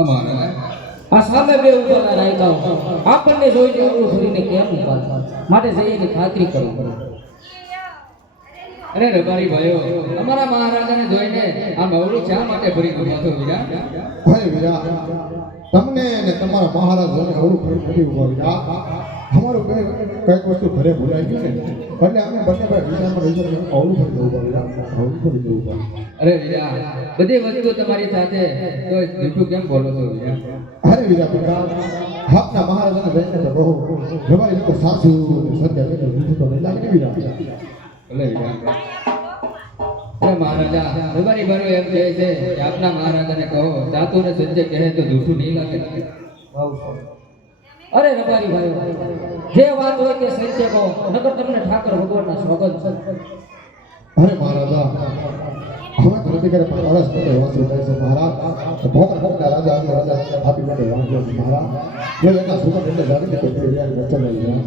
અમારા આ સામે બે ઉભા રાખ્યા આપણને જોઈને એવું ધરીને કેમ ઉભા માટે જઈને ખાતરી કરવી અરે રબારી ભાઈઓ અમારા મહારાજાને જોઈને આ મવડું શા માટે ભરી ઉભા છો વીરા? અરે વીરા તમને ને તમારા મહારાજાને અવળું ફરી નથી ઉભા વીરા. અમારું કઈક વસ્તુ ઘરે ભૂલાઈ ગયું ને એટલે અમે બંને ભાઈ વિચારમાં રહીશું અવળું ફરી ઉભા વીરા. અવળું ફરી ઉભા. અરે વીરા બધી વસ્તુ તમારી સાથે તો જૂઠું કેમ બોલો છો વીરા? અરે વીરા પુત્રા આપના મહારાજાને જઈને તો કહો રબારી તો સાસુ સત્ય કેટલું જૂઠું તો નહીં લાગે વીરા. ભલે વીરા. અરે મહારાજા રબારી ભાઈઓ એમ કહે છે કે આપના મહારાજાને કહો સાચું ને સત્ય કહે તો જૂઠું નહીં લાગે. અરે રબારી ભાઈ જે વાત હોય તે સત્ય કહો નકર તમને ઠાકર ભગવાનના સ્વાગત છે. અરે મહારાજા અમે તો નથી કરે પણ અરસ તો એવા સુધાય છે મહારાજ. ભોતર ભોતના રાજા આજે રાજા આપી માટે વાંચ્યો છે મહારાજ. જો એના સુગંધ એટલે જાગે કે તે રિયાલ વચ્ચે લઈ ગયા.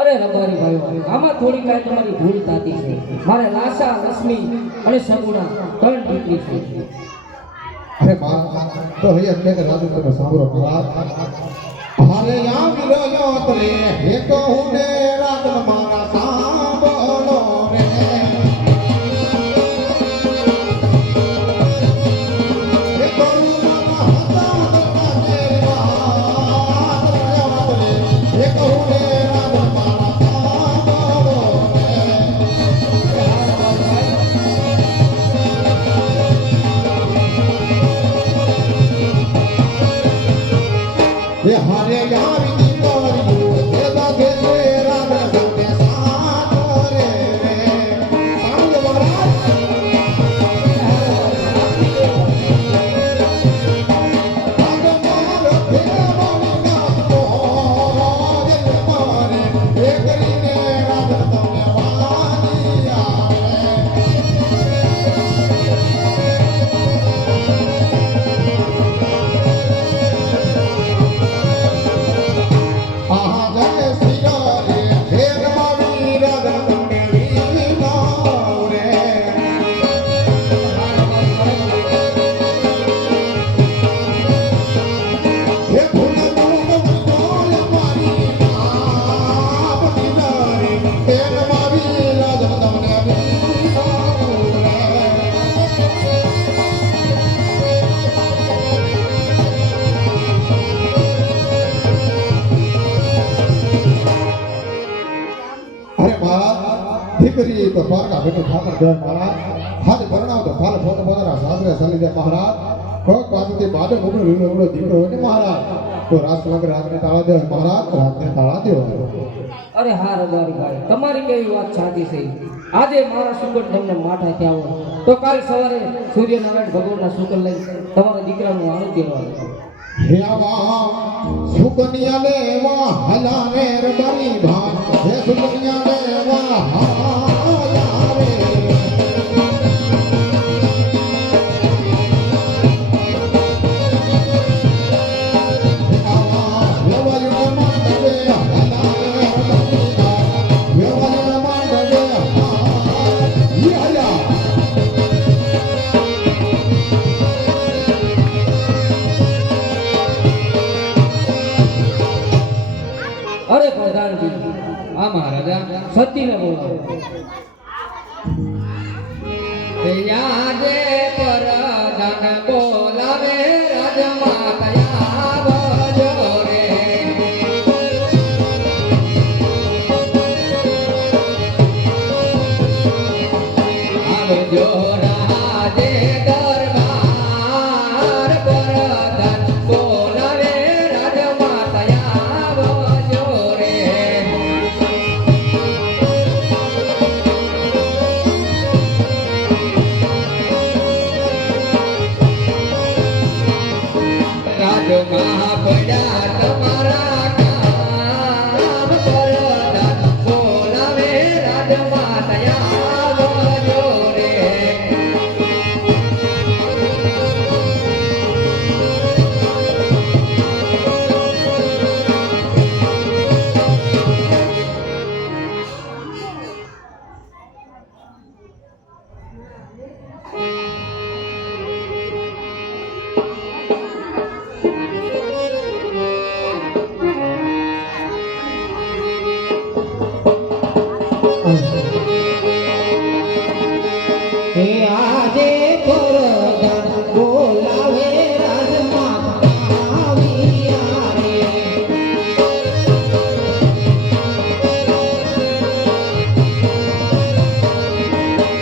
અરે રબારી ભાઈ આમાં થોડી કાંઈ તમારી ભૂલ થતી છે. મારે લાસા લક્ષ્મી અને સગુણા ત્રણ દીકરી છે. અરે મહારાજ તો અહીંયા એટલે કે રાજુ તમે સાંભળો મહારાજ. હારે યાદ રહ્યો તરે હે કહું ને રાત મારા સાંભળો રે. હારે યાર દીકરીઓ એ બાગે તે રામ સંતે સાથ રે સાંજ મહારાજ. દીકરી તો પારકા બેઠો ઠાકર જય મહારાજ. હાથ પરણાવ તો ફાલ ફોટ પોતાના સાસરે ચાલી જાય મહારાજ. કોક પાસેથી બાડે મોકલો લીલો દીકરો હોય ને મહારાજ તો રાત વગર રાતને તાળા દે મહારાજ. રાતને તાળા દે. અરે હા રબારી ભાઈ તમારી કેવી વાત સાચી છે. આજે મારા શુકર તમને માઠા થયા હોય તો કાલ સવારે સૂર્યનારાયણ ભગવાનના શુકર લઈ તમારા દીકરાનું આણું દેવા હે આવા સુકન્યા લેવા હલા રે રબારી ભાઈ. હે સુકન્યા લેવા હલા રે. અરે પ્રધાનજી આ મહારાજા સતીને બોલાવો. યાદે પરદાન બોલાવે રાજમાતા આવજો રે. આવજો રાજે દરબાર પરદાન બોલાવે રાજમાતા આવજો રે. રાજમાં પડ્યા તમારા કામ પરદાન બોલાવે રાજમાતા આવજો રે. હે આજે પરદાન બોલાવે રાજમાતા આવ્યા રે.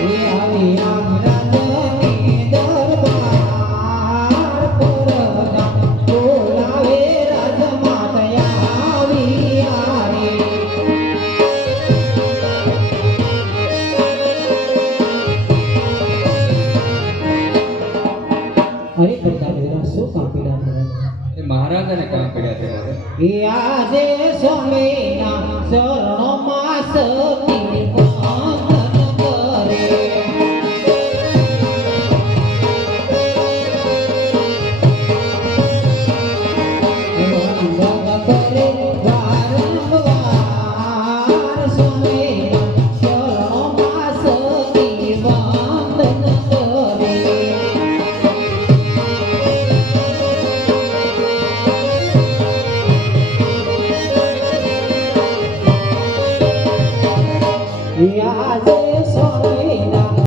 હે આવ્યા રાજની દરબાર પરદાન બોલાવે રાજમાતા આવ્યા રે. અરે પ્રતાપ વેરા શું કાપીડા કરે એ મહારાજાને કામ પડ્યા છે મારે. એ આજે સ્વામીના શરણમાં સતી વંદન કરે. વંદન કરે વારંવાર સ્વામીના શરણમાં સતી વંદન કરે. યાદ